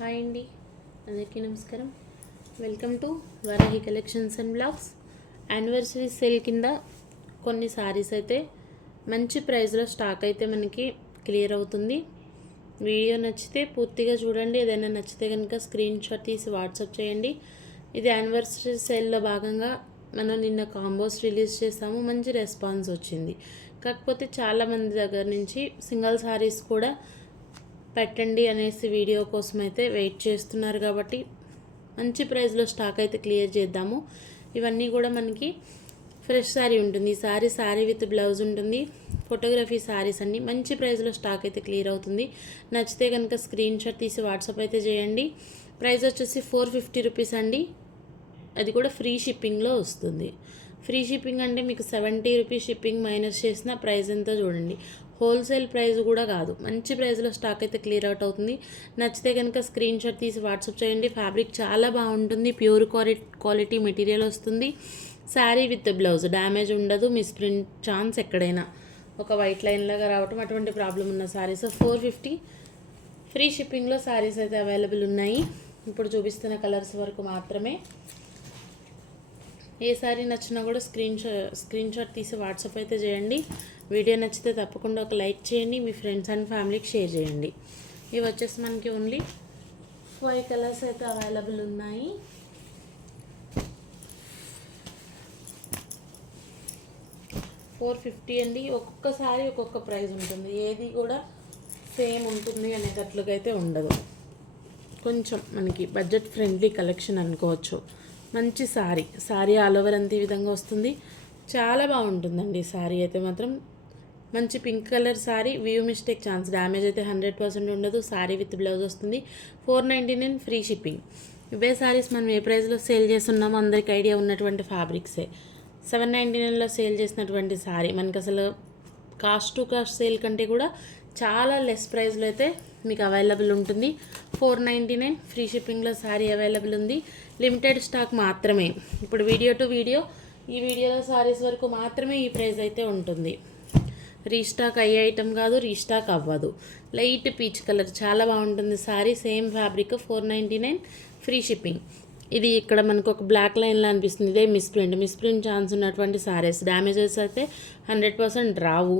Hi అండి, అందరికీ నమస్కారం. Welcome to Varahi collections and blogs. Anniversary sale కింద కొన్ని సారీస్ అయితే మంచి ప్రైస్లో స్టాక్ అయితే మనకి క్లియర్ అవుతుంది. వీడియో నచ్చితే పూర్తిగా చూడండి. ఏదైనా నచ్చితే కనుక స్క్రీన్ షాట్ తీసి వాట్సాప్ చేయండి. ఇది యానివర్సరీ సేల్లో భాగంగా మనం నిన్న కాంబోస్ రిలీజ్ చేసాము. మంచి రెస్పాన్స్ వచ్చింది. కాకపోతే చాలామంది దగ్గర నుంచి సింగిల్ సారీస్ కూడా పెట్టండి అనేసి వీడియో కోసం అయితే వెయిట్ చేస్తున్నారు. కాబట్టి మంచి ప్రైస్లో స్టాక్ అయితే క్లియర్ చేద్దాము. ఇవన్నీ కూడా మనకి ఫ్రెష్ శారీ ఉంటుంది. శారీ విత్ బ్లౌజ్ ఉంటుంది. ఫోటోగ్రఫీ శారీస్ అన్నీ మంచి ప్రైస్లో స్టాక్ అయితే క్లియర్ అవుతుంది. నచ్చితే కనుక స్క్రీన్ షాట్ తీసి వాట్సాప్ అయితే చేయండి. ప్రైస్ వచ్చేసి 450 రూపీస్ అండి. అది కూడా ఫ్రీ షిప్పింగ్లో వస్తుంది. ఫ్రీ షిప్పింగ్ అంటే మీకు 70 రూపీస్ షిప్పింగ్ మైనస్ చేసిన ప్రైస్ ఎంతో చూడండి. హోల్సేల్ ప్రైస్ కూడా కాదు, మంచి ప్రైస్లో స్టాక్ అయితే క్లియర్ అవుట్ అవుతుంది. నచ్చితే కనుక స్క్రీన్ షాట్ తీసి వాట్సాప్ చేయండి. ఫ్యాబ్రిక్ చాలా బాగుంటుంది. ప్యూర్ క్వాలిటీ మెటీరియల్ వస్తుంది. శారీ విత్ బ్లౌజ్ డ్యామేజ్ ఉండదు. మిస్ప్రింట్ ఛాన్స్ ఎక్కడైనా ఒక వైట్ లైన్ లాగా రావటం అటువంటి ప్రాబ్లం ఉన్న శారీస్ 450 ఫ్రీ షిప్పింగ్లో శారీస్ అయితే అవైలబుల్ ఉన్నాయి. ఇప్పుడు చూపిస్తున్న కలర్స్ వరకు మాత్రమే. ఏ సారీ నచ్చినా కూడా స్క్రీన్ షాట్ తీసి వాట్సాప్ అయితే చేయండి. వీడియో నచ్చితే తప్పకుండా ఒక లైక్ చేయండి. మీ ఫ్రెండ్స్ అండ్ ఫ్యామిలీకి షేర్ చేయండి. ఇవి వచ్చేసి మనకి ఓన్లీ 5 కలర్స్ అయితే అవైలబుల్ ఉన్నాయి. $450 అండి. ఒక్కొక్క సారీ ఒక్కొక్క ప్రైస్ ఉంటుంది. ఏది కూడా సేమ్ ఉంటుంది అనేటట్లుగా అయితే ఉండదు. కొంచెం మనకి బడ్జెట్ ఫ్రెండ్లీ కలెక్షన్ అనుకోవచ్చు. మంచి సారీ ఆల్ ఓవర్ అంత ఈ విధంగా వస్తుంది. చాలా బాగుంటుందండి సారీ అయితే మాత్రం. మంచి pink colour sorry. View mistake chance damage అయితే 100% ఉండదు. సారీ విత్ బ్లౌజ్ వస్తుంది. 499 ఫ్రీ షిప్పింగ్. ఇవే సారీస్ మనం ఏ ప్రైస్లో సేల్ చేస్తున్నామో అందరికి ఐడియా ఉన్నటువంటి ఫ్యాబ్రిక్సే. 799లో సేల్ చేసినటువంటి సారీ మనకి అసలు కాస్ట్ టు కాస్ట్ సేల్ కంటే కూడా చాలా లెస్ ప్రైస్లో అయితే మీకు అవైలబుల్ ఉంటుంది. 499 ఫ్రీ షిప్పింగ్లో శారీ అవైలబుల్ ఉంది. లిమిటెడ్ స్టాక్ మాత్రమే. ఇప్పుడు వీడియో టు వీడియో ఈ వీడియోలో సారీస్ వరకు మాత్రమే ఈ ప్రైస్ అయితే ఉంటుంది. రీస్టాక్ అయ్యే ఐటమ్ కాదు, రీస్టాక్ అవ్వదు. లైట్ పీచ్ కలర్ చాలా బాగుంటుంది sorry. Same fabric 499 free shipping. ఇది ఇక్కడ మనకు ఒక బ్లాక్ లైన్లో అనిపిస్తుంది. ఇదే మిస్ప్రింట్ ఛాన్స్ ఉన్నటువంటి సారీస్. డ్యామేజెస్ అయితే 100% రావు.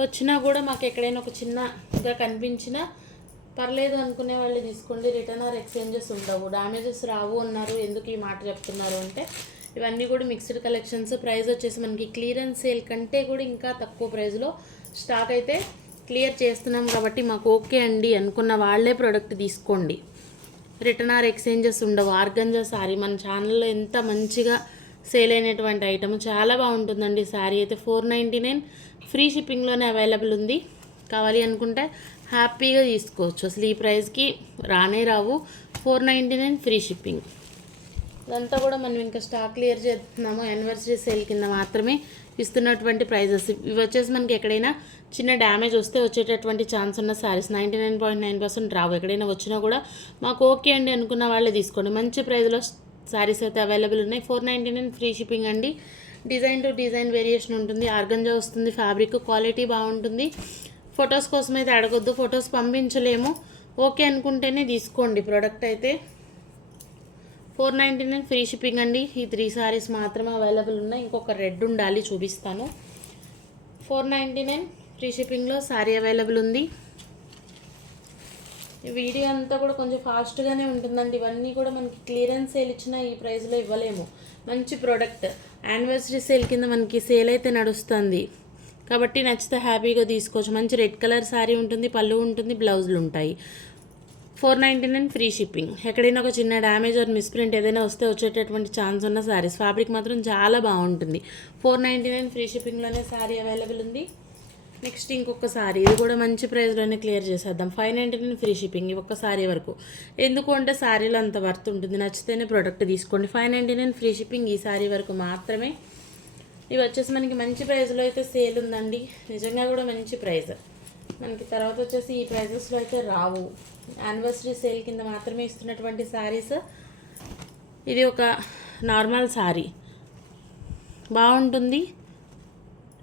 వచ్చినా కూడా మాకు ఎక్కడైనా ఒక చిన్నగా కనిపించినా పర్లేదు అనుకునే వాళ్ళు తీసుకోండి. రిటర్న్ ఆర్ ఎక్స్చేంజెస్ ఉండవు. డ్యామేజెస్ రావు అన్నారు. ఎందుకు ఈ మాట చెప్తున్నారు అంటే ఇవన్నీ కూడా మిక్స్డ్ కలెక్షన్స్. ప్రైస్ వచ్చేసి మనకి క్లియరెన్స్ సేల్ కంటే కూడా ఇంకా తక్కువ ప్రైస్లో స్టాక్ అయితే క్లియర్ చేస్తున్నాం. కాబట్టి మాకు ఓకే అండి అనుకున్న వాళ్ళే ప్రోడక్ట్ తీసుకోండి. రిటర్న్ ఆర్ ఎక్స్చేంజెస్ ఉండవు. ఆర్గంజా సారీ మన ఛానల్లో ఎంత మంచిగా సేల్ అయినటువంటి ఐటమ్. చాలా బాగుంటుందండి సారీ అయితే. 499 ఫ్రీ షిప్పింగ్లోనే అవైలబుల్ ఉంది. కావాలి అనుకుంటే హ్యాపీగా తీసుకోవచ్చు. అసలు ఈ ప్రైస్కి రావు. 499 ఫ్రీ షిప్పింగ్. ఇదంతా కూడా మనం ఇంకా స్టాక్ క్లియర్ చేస్తున్నాము. యానివర్సరీ సేల్ కింద మాత్రమే ఇస్తున్నటువంటి ప్రైజెస్. ఇవి వచ్చేసి మనకి ఎక్కడైనా చిన్న డ్యామేజ్ వస్తే వచ్చేటటువంటి ఛాన్స్ ఉన్న సారీస్ 99.9% రావు. ఎక్కడైనా వచ్చినా కూడా మాకు ఓకే అండి అనుకున్న వాళ్ళే తీసుకోండి. మంచి ప్రైస్లో సారీస్ అయితే అవైలబుల్ ఉన్నాయి. 499 ఫ్రీ షిప్పింగ్ అండి. డిజైన్ టు డిజైన్ వేరియేషన్ ఉంటుంది. ఆర్గంజా వస్తుంది. ఫ్యాబ్రిక్ క్వాలిటీ బాగుంటుంది. ఫొటోస్ కోసం అయితే అడగొద్దు, ఫొటోస్ పంపించలేము. ఓకే అనుకుంటేనే తీసుకోండి ప్రోడక్ట్ అయితే. 499 ఫ్రీ షిప్పింగ్ అండి. ఈ 3 సారీస్ మాత్రమే అవైలబుల్ ఉన్నాయి. ఇంకొక రెడ్ ఉండాలి, చూపిస్తాను. 499 ఫ్రీ షిప్పింగ్లో సారీ అవైలబుల్ ఉంది. ఈ వీడియో అంతా కూడా కొంచెం ఫాస్ట్గానే ఉంటుందండి. ఇవన్నీ కూడా మనకి క్లియరెన్స్ సేల్ ఇచ్చిన ఈ ప్రైస్లో ఇవ్వలేము. మంచి ప్రోడక్ట్. యానివర్సరీ సేల్ కింద మనకి సేల్ అయితే నడుస్తుంది. కాబట్టి నచ్చితే హ్యాపీగా తీసుకోవచ్చు. మంచి రెడ్ కలర్ శారీ ఉంటుంది. పళ్ళు ఉంటుంది. బ్లౌజులు ఉంటాయి. 499 ఫ్రీ షిప్పింగ్. ఎక్కడైనా ఒక చిన్న డ్యామేజ్ ఆర్ మిస్ప్రింట్ ఏదైనా వస్తే వచ్చేటటువంటి ఛాన్స్ ఉన్న శారీస్. ఫ్యాబ్రిక్ మాత్రం చాలా బాగుంటుంది. 499 ఫ్రీ షిప్పింగ్లోనే శారీ అవైలబుల్ ఉంది. నెక్స్ట్ ఇంకొక సారీ. ఇది కూడా మంచి ప్రైస్లోనే క్లియర్ చేసేద్దాం. 599 ఫ్రీ షిప్పింగ్. ఒక్క సారీ వరకు. ఎందుకు అంటే సారీలో అంత వర్త్ ఉంటుంది. నచ్చితేనే ప్రోడక్ట్ తీసుకోండి. 599 ఫ్రీ షిప్పింగ్ ఈ సారీ వరకు మాత్రమే. ఇవి వచ్చేసి మనకి మంచి ప్రైస్లో అయితే సేల్ ఉందండి. నిజంగా కూడా మంచి ప్రైస్. మనకి తర్వాత వచ్చేసి ఈ ప్రైజెస్లో అయితే రావు. యానివర్సరీ సేల్ కింద మాత్రమే ఇస్తున్నటువంటి సారీస్. ఇది ఒక నార్మల్ సారీ బాగుంటుంది.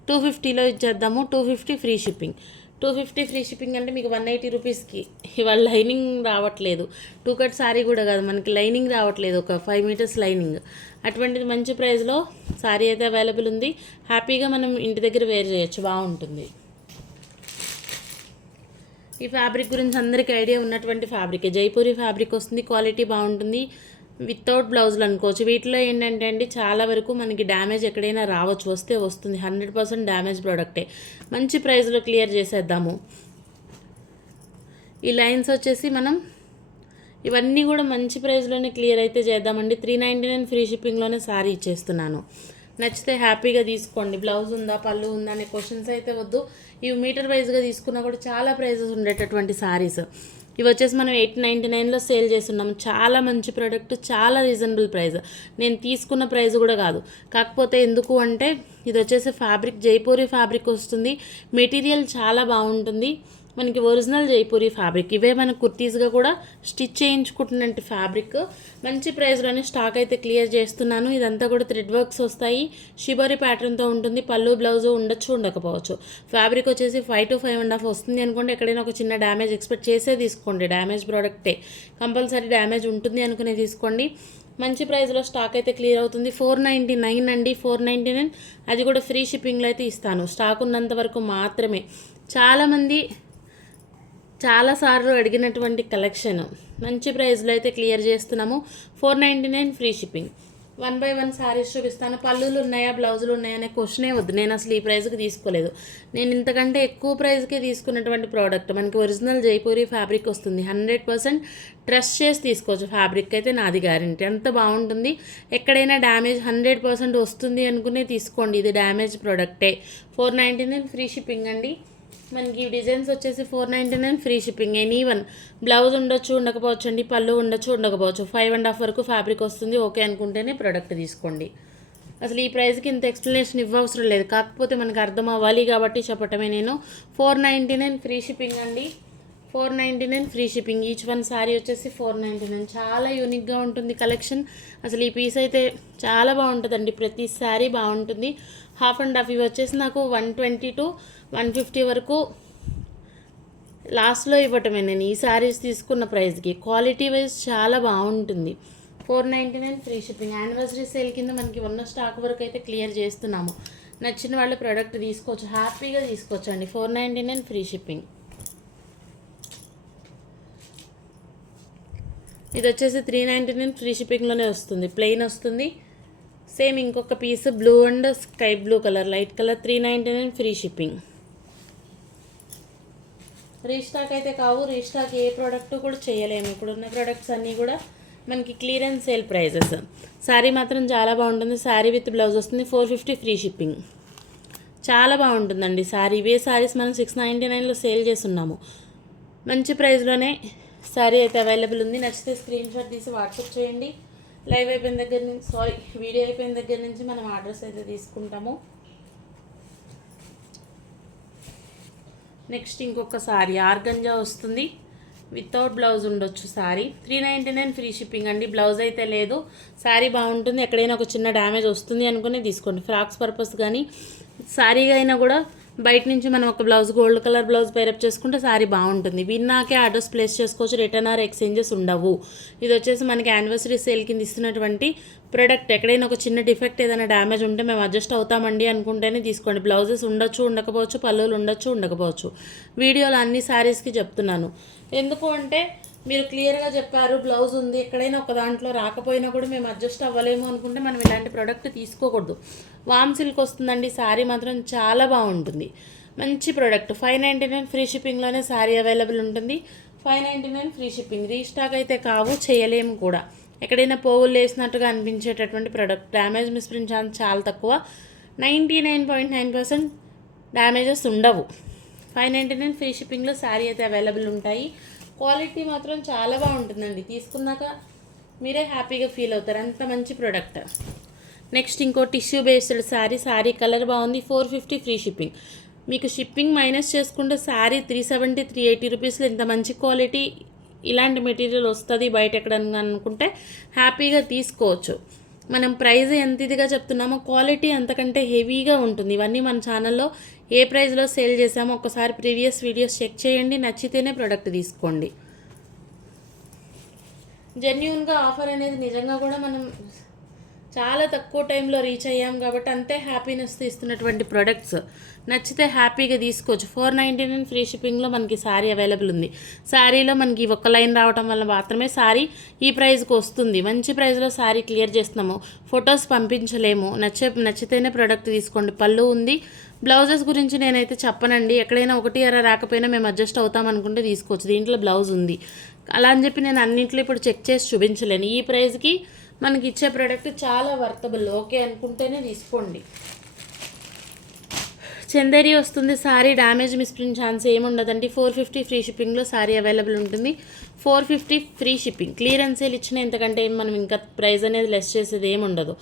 250లో ఇచ్చేద్దాము. 250 ఫ్రీ షిప్పింగ్. 250 ఫ్రీ షిప్పింగ్ అంటే మీకు 180 రూపీస్కి. ఇవాళ లైనింగ్ రావట్లేదు, 2 కట్ సారీ కూడా కాదు, మనకి లైనింగ్ రావట్లేదు, ఒక 5 మీటర్స్ లైనింగ్. అటువంటిది మంచి ప్రైస్లో సారీ అయితే అవైలబుల్ ఉంది. హ్యాపీగా మనం ఇంటి దగ్గర వేర్ చేయొచ్చు, బాగుంటుంది. ఈ ఫ్యాబ్రిక్ గురించి అందరికీ ఐడియా ఉన్నటువంటి ఫ్యాబ్రికే, జైపూరి ఫ్యాబ్రిక్ వస్తుంది, క్వాలిటీ బాగుంటుంది, వితౌట్ బ్లౌజులు అనుకోవచ్చు. వీటిలో ఏంటంటే అండి చాలా వరకు మనకి డ్యామేజ్ ఎక్కడైనా రావచ్చు, వస్తే వస్తుంది, 100% డ్యామేజ్ ప్రోడక్టే. మంచి ప్రైస్లో క్లియర్ చేసేద్దాము. ఈ లైన్స్ వచ్చేసి మనం ఇవన్నీ కూడా మంచి ప్రైస్లోనే క్లియర్ అయితే చేద్దామండి. 399 ఫ్రీ షిప్పింగ్లోనే సారీ ఇచ్చేస్తున్నాను. నచ్చితే హ్యాపీగా తీసుకోండి. బ్లౌజ్ ఉందా, పళ్ళు ఉందా అనే క్వశ్చన్స్ అయితే వద్దు. ఇవి మీటర్ వైజ్గా తీసుకున్నా కూడా చాలా ప్రైజెస్ ఉండేటటువంటి సారీస్. ఇవి వచ్చేసి మనం 899లో సేల్ చేస్తున్నాము. చాలా మంచి ప్రోడక్ట్, చాలా రీజనబుల్ ప్రైస్. నేను తీసుకున్న ప్రైస్ కూడా కాదు. కాకపోతే ఎందుకు అంటే ఇది వచ్చేసి ఫ్యాబ్రిక్ జైపూరి ఫ్యాబ్రిక్ వస్తుంది, మెటీరియల్ చాలా బాగుంటుంది, మనకి ఒరిజినల్ జైపూరి ఫ్యాబ్రిక్. ఇవే మన కుర్తీస్గా కూడా స్టిచ్ చేయించుకుంటున్నట్టు ఫ్యాబ్రిక్. మంచి ప్రైస్లోనే స్టాక్ అయితే క్లియర్ చేస్తున్నాను. ఇదంతా కూడా థ్రెడ్ వర్క్స్ వస్తాయి, షిబోరి ప్యాటర్న్తో ఉంటుంది, పళ్ళు బ్లౌజు ఉండొచ్చు ఉండకపోవచ్చు. ఫ్యాబ్రిక్ వచ్చేసి 5 to 5.5 వస్తుంది అనుకోండి. ఎక్కడైనా ఒక చిన్న డ్యామేజ్ ఎక్స్పెక్ట్ చేసే తీసుకోండి, డ్యామేజ్ ప్రోడక్టే, కంపల్సరీ డ్యామేజ్ ఉంటుంది అనుకునే తీసుకోండి. మంచి ప్రైస్లో స్టాక్ అయితే క్లియర్ అవుతుంది. 499 అండి, 499, అది కూడా ఫ్రీ షిప్పింగ్లో అయితే ఇస్తాను, స్టాక్ ఉన్నంత వరకు మాత్రమే. చాలాసార్లు అడిగినటువంటి కలెక్షన్ మంచి ప్రైస్లో అయితే క్లియర్ చేస్తున్నాము. 499 ఫ్రీ షిప్పింగ్. 1 by 1 సారీస్ చూపిస్తాను. పళ్ళులు ఉన్నాయా, బ్లౌజులు ఉన్నాయా అనే క్వశ్చనే వద్దు. నేను అసలు ఈ ప్రైస్కి తీసుకోలేదు. నేను ఇంతకంటే ఎక్కువ ప్రైస్కే తీసుకున్నటువంటి ప్రోడక్ట్. మనకి ఒరిజినల్ జైపూరి ఫ్యాబ్రిక్ వస్తుంది, 100% ట్రస్ట్ చేసి తీసుకోవచ్చు. ఫ్యాబ్రిక్ అయితే నాది గ్యారెంటీ, అంత బాగుంటుంది. ఎక్కడైనా డ్యామేజ్ 100% వస్తుంది అనుకునే తీసుకోండి. ఇది డ్యామేజ్ ప్రోడక్టే. 499 ఫ్రీ షిప్పింగ్ అండి. మనకి డిజైన్స్ వచ్చేసి 499 ఫ్రీ షిప్పింగ్. ఎనీవన్ బ్లౌజ్ ఉండొచ్చు ఉండకపోవచ్చు అండి, పళ్ళు ఉండొచ్చు ఉండకపోవచ్చు. 5.5 వరకు ఫ్యాబ్రిక్ వస్తుంది. ఓకే అనుకుంటేనే ప్రోడక్ట్ తీసుకోండి. అసలు ఈ ప్రైస్కి ఇంత ఎక్స్ప్లెనేషన్ ఇవ్వవసరం లేదు, కాకపోతే మనకు అర్థం అవ్వాలి కాబట్టి చెప్పటమే నేను. 499 ఫ్రీ షిప్పింగ్ అండి, 499 free shipping. Each one sari వచ్చేసి 499. చాలా యూనిక్గా ఉంటుంది కలెక్షన్. అసలు ఈ పీస్ అయితే చాలా బాగుంటుందండి, ప్రతి శారీ బాగుంటుంది. 1/2 ఇవి వచ్చేసి నాకు 120 to 150 వరకు లాస్ట్లో ఇవ్వటమే నేను ఈ శారీస్ తీసుకున్న ప్రైస్కి. క్వాలిటీ వైజ్ చాలా బాగుంటుంది. 499 ఫ్రీ షిప్పింగ్. యానివర్సరీ సేల్ కింద మనకి ఉన్న స్టాక్ వరకు అయితే క్లియర్ చేస్తున్నాము. నచ్చిన వాళ్ళు ప్రోడక్ట్ తీసుకోవచ్చు, హ్యాపీగా తీసుకోవచ్చు అండి. 499 ఫ్రీ షిప్పింగ్. ఇది వచ్చేసి 399 ఫ్రీ షిప్పింగ్లోనే వస్తుంది, ప్లెయిన్ వస్తుంది. సేమ్ ఇంకొక piece blue and sky blue colour, light colour, 399 free shipping. Restock అయితే కావు, రీస్టాక్ ఏ ప్రోడక్ట్ కూడా చేయలేము. ఇప్పుడున్న ప్రోడక్ట్స్ అన్నీ కూడా మనకి క్లియరెన్స్ సేల్ ప్రైజెస్. శారీ మాత్రం చాలా బాగుంటుంది, శారీ విత్ బ్లౌజ్ వస్తుంది. 450 ఫ్రీ షిప్పింగ్. చాలా బాగుంటుందండి శారీ. ఇవే శారీస్ మనం 699లో సేల్ చేస్తున్నాము. మంచి ప్రైస్లోనే శారీ అయితే అవైలబుల్ ఉంది. నచ్చితే స్క్రీన్ షాట్ తీసి వాట్సాప్ చేయండి. లైవ్ అయిపోయిన దగ్గర నుంచి, వీడియో అయిపోయిన దగ్గర నుంచి మనం ఆర్డర్స్ అయితే తీసుకుంటాము. నెక్స్ట్ ఇంకొక సారీ ఆర్గంజా వస్తుంది, వితౌట్ బ్లౌజ్ ఉండొచ్చు సారీ. 399 ఫ్రీ షిప్పింగ్ అండి. బ్లౌజ్ అయితే లేదు. శారీ బాగుంటుంది, ఎక్కడైనా ఒక చిన్న డ్యామేజ్ వస్తుంది అనుకుని తీసుకోండి. ఫ్రాక్స్ పర్పస్ కానీ శారీగా అయినా కూడా బయట నుంచి మనం ఒక blouse gold colour blouse pair up చేసుకుంటే శారీ బాగుంటుంది. విన్నాకే ఆర్డర్స్ ప్లేస్ చేసుకోవచ్చు, రిటర్న్ ఆర్ ఎక్స్చేంజెస్ ఉండవు. ఇది వచ్చేసి మనకి యానివర్సరీ సేల్ కింద ఇస్తున్నటువంటి ప్రోడక్ట్. ఎక్కడైనా ఒక చిన్న డిఫెక్ట్ ఏదైనా డ్యామేజ్ ఉంటే మేము అడ్జస్ట్ అవుతామండి అనుకుంటేనే తీసుకోండి. బ్లౌజెస్ ఉండొచ్చు ఉండకపోవచ్చు, పళ్ళులు ఉండొచ్చు ఉండకపోవచ్చు. వీడియోలో అన్ని శారీస్కి చెప్తున్నాను. ఎందుకు అంటే మీరు క్లియర్గా చెప్పారు బ్లౌజ్ ఉంది, ఎక్కడైనా ఒక దాంట్లో రాకపోయినా కూడా మేము అడ్జస్ట్ అవ్వలేము అనుకుంటే మనం ఇలాంటి ప్రోడక్ట్ తీసుకోకూడదు. వామ్ సిల్క్ వస్తుందండి, శారీ మాత్రం చాలా బాగుంటుంది, మంచి ప్రోడక్ట్. 599 ఫ్రీ షిప్పింగ్లోనే శారీ అవైలబుల్ ఉంటుంది. 599 ఫ్రీ షిప్పింగ్. రీస్టాక్ అయితే కావు, చేయలేము కూడా. ఎక్కడైనా పోగులు వేసినట్టుగా అనిపించేటటువంటి ప్రోడక్ట్. డ్యామేజ్ మిస్ప్రింట్ ఛాన్స్ చాలా తక్కువ, 99.9% డ్యామేజెస్ ఉండవు. 599 ఫ్రీ షిప్పింగ్లో శారీ అయితే అవైలబుల్ ఉంటాయి. క్వాలిటీ మాత్రం చాలా బాగుంటుందండి, తీసుకున్నాక మీరే హ్యాపీగా ఫీల్ అవుతారు, అంత మంచి ప్రోడక్ట్. నెక్స్ట్ ఇంకో టిష్యూ బేస్డ్ శారీ కలర్ బాగుంది. 450 ఫ్రీ షిప్పింగ్. మీకు షిప్పింగ్ మైనస్ చేసుకుంటే శారీ 370 380 రూపీస్లో ఇంత మంచి క్వాలిటీ ఇలాంటి మెటీరియల్ వస్తుంది బయట ఎక్కడ అనుకుంటే హ్యాపీగా తీసుకోవచ్చు. మనం ప్రైస్ ఎంత ఇదిగా చెప్తున్నామో క్వాలిటీ అంతకంటే హెవీగా ఉంటుంది. ఇవన్నీ మన ఛానల్లో ఏ ప్రైస్లో సేల్ చేసామో ఒకసారి ప్రీవియస్ వీడియోస్ చెక్ చేయండి, నచ్చితేనే ప్రోడక్ట్ తీసుకోండి. జెన్యూన్గా ఆఫర్ అనేది నిజంగా కూడా మనం చాలా తక్కువ టైంలో రీచ్ అయ్యాం కాబట్టి అంతే హ్యాపీనెస్తో ఇస్తున్నటువంటి ప్రొడక్ట్స్. నచ్చితే హ్యాపీగా తీసుకోవచ్చు. 499 ఫ్రీ షిప్పింగ్లో మనకి శారీ అవైలబుల్ ఉంది. శారీలో మనకి ఒక లైన్ రావడం వల్ల మాత్రమే శారీ ఈ ప్రైస్కి వస్తుంది. మంచి ప్రైస్లో శారీ క్లియర్ చేస్తున్నాము, ఫొటోస్ పంపించలేము. నచ్చితేనే ప్రోడక్ట్ తీసుకోండి. పళ్ళు ఉంది. బ్లౌజెస్ గురించి నేనైతే చెప్పనండి, ఎక్కడైనా ఒకటి అర రాకపోయినా మేము అడ్జస్ట్ అవుతాం అనుకుంటే తీసుకోవచ్చు. దీంట్లో బ్లౌజ్ ఉంది. అలా అని చెప్పి నేను అన్నింటిలో ఇప్పుడు చెక్ చేసి చూపించలేను. ఈ ప్రైస్కి మనకి ఇచ్చే ప్రోడక్ట్ చాలా వర్తబుల్. ఓకే అనుకుంటేనే తీసుకోండి. చందేరి వస్తుంది. సారీ డ్యామేజ్ మిస్ప్రింట్ ఛాన్స్ ఏముండదండి. 450 ఫ్రీ షిప్పింగ్లో సారీ అవైలబుల్ ఉంటుంది. 450 ఫ్రీ షిప్పింగ్. క్లియరెన్స్ సేల్ ఇచ్చిన ఎంతకంటే మనం ఇంకా ప్రైస్ అనేది లెస్ చేసేది ఏముండదు.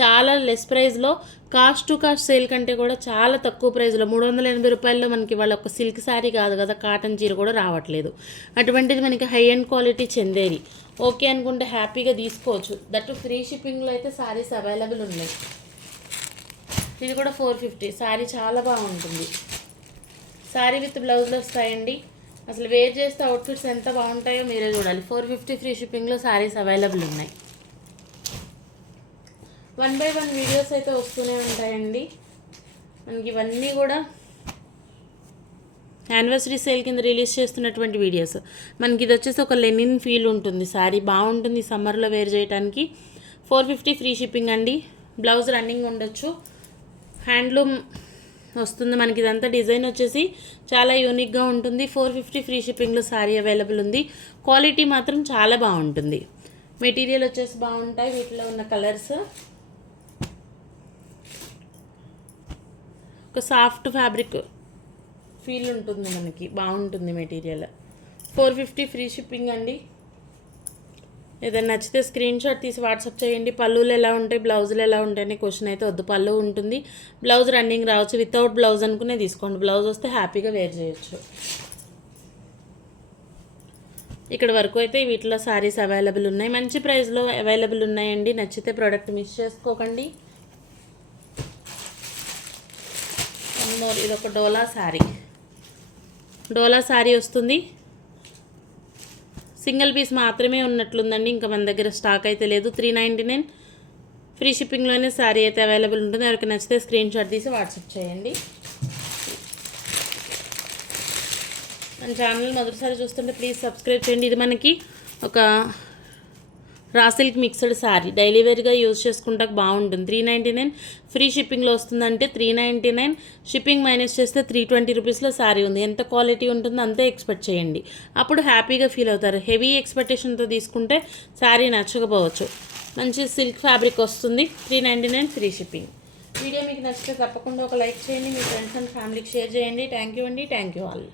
చాలా లెస్ ప్రైస్లో కాస్ట్ టు కాస్ట్ సేల్ కంటే కూడా చాలా తక్కువ ప్రైస్లో 380 రూపాయల్లో మనకి వాళ్ళ ఒక సిల్క్ శారీ కాదు కదా, కాటన్ చీర కూడా రావట్లేదు. అటువంటిది మనకి high and quality Chanderi. Okay అనుకుంటే హ్యాపీగా తీసుకోవచ్చు. దట్టు ఫ్రీ షిప్పింగ్లో అయితే శారీస్ అవైలబుల్ ఉన్నాయి. ఇది కూడా 450. శారీ చాలా బాగుంటుంది. శారీ విత్ బ్లౌజ్లో వస్తాయండి. అసలు వేర్ చేస్తే అవుట్ఫిట్స్ ఎంత బాగుంటాయో మీరే చూడాలి. 450 ఫ్రీ షిప్పింగ్లో శారీస్ అవైలబుల్ ఉన్నాయి. 1 by 1 వీడియోస్ అయితే వస్తూనే ఉంటాయండి మనకి. ఇవన్నీ కూడా యానివర్సరీ సేల్ కింద రిలీజ్ చేస్తున్నటువంటి వీడియోస్. మనకి ఇది వచ్చేసి ఒక లెనిన్ ఫీల్ ఉంటుంది. శారీ బాగుంటుంది సమ్మర్లో వేర్ చేయడానికి. 450 ఫ్రీ షిప్పింగ్ అండి. బ్లౌజ్ రన్నింగ్ ఉండొచ్చు. హ్యాండ్లూమ్ వస్తుంది మనకి. ఇదంతా డిజైన్ వచ్చేసి చాలా యూనిక్గా ఉంటుంది. 450 ఫ్రీ షిప్పింగ్లో శారీ అవైలబుల్ ఉంది. క్వాలిటీ మాత్రం చాలా బాగుంటుంది. మెటీరియల్ వచ్చేసి బాగుంటాయి. వీటిలో ఉన్న కలర్స్ ఒక సాఫ్ట్ ఫ్యాబ్రిక్ ఫీల్ ఉంటుంది మనకి. బాగుంటుంది మెటీరియల్. 450 ఫ్రీ షిప్పింగ్ అండి. ఏదైనా నచ్చితే స్క్రీన్ షాట్ తీసి వాట్సాప్ చేయండి. పళ్ళులు ఎలా ఉంటాయి, బ్లౌజులు ఎలా ఉంటాయి అనే క్వశ్చన్ అయితే వద్దు. పళ్ళు ఉంటుంది, బ్లౌజ్ రన్నింగ్ రావచ్చు. వితౌట్ బ్లౌజ్ అనుకునే తీసుకోండి. బ్లౌజ్ వస్తే హ్యాపీగా వేర్ చేయొచ్చు. ఇక్కడ వరకు అయితే వీటిలో శారీస్ అవైలబుల్ ఉన్నాయి. మంచి ప్రైస్లో అవైలబుల్ ఉన్నాయండి. నచ్చితే ప్రోడక్ట్ మిస్ చేసుకోకండి. ఇది ఒక డోలా శారీ. డోలా శారీ వస్తుంది. సింగిల్ పీస్ మాత్రమే ఉన్నట్లుందండి. ఇంకా మన దగ్గర స్టాక్ అయితే లేదు. 399 ఫ్రీ షిప్పింగ్లోనే శారీ అయితే అవైలబుల్ ఉంటుంది. ఎవరికి నచ్చితే స్క్రీన్ షాట్ తీసి వాట్సాప్ చేయండి. మన ఛానల్ మొదటిసారి చూస్తుంటే ప్లీజ్ సబ్స్క్రైబ్ చేయండి. ఇది మనకి ఒక raw silk mixed sari. Daily వేర్గా యూజ్ చేసుకుంటే బాగుంటుంది. 399 ఫ్రీ షిప్పింగ్లో వస్తుందంటే 399 షిప్పింగ్ మైనస్ చేస్తే 320 రూపీస్లో శారీ ఉంది. ఎంత క్వాలిటీ ఉంటుందో అంతే ఎక్స్పెక్ట్ చేయండి. అప్పుడు హ్యాపీగా ఫీల్ అవుతారు. హెవీ ఎక్స్పెక్టేషన్తో తీసుకుంటే శారీ నచ్చకపోవచ్చు. మంచి సిల్క్ ఫ్యాబ్రిక్ వస్తుంది. 399 ఫ్రీ షిప్పింగ్. వీడియో మీకు నచ్చితే తప్పకుండా ఒక లైక్ చేయండి. మీ ఫ్రెండ్స్ అండ్ ఫ్యామిలీకి షేర్ చేయండి. థ్యాంక్ యూ అండి. Thank you all.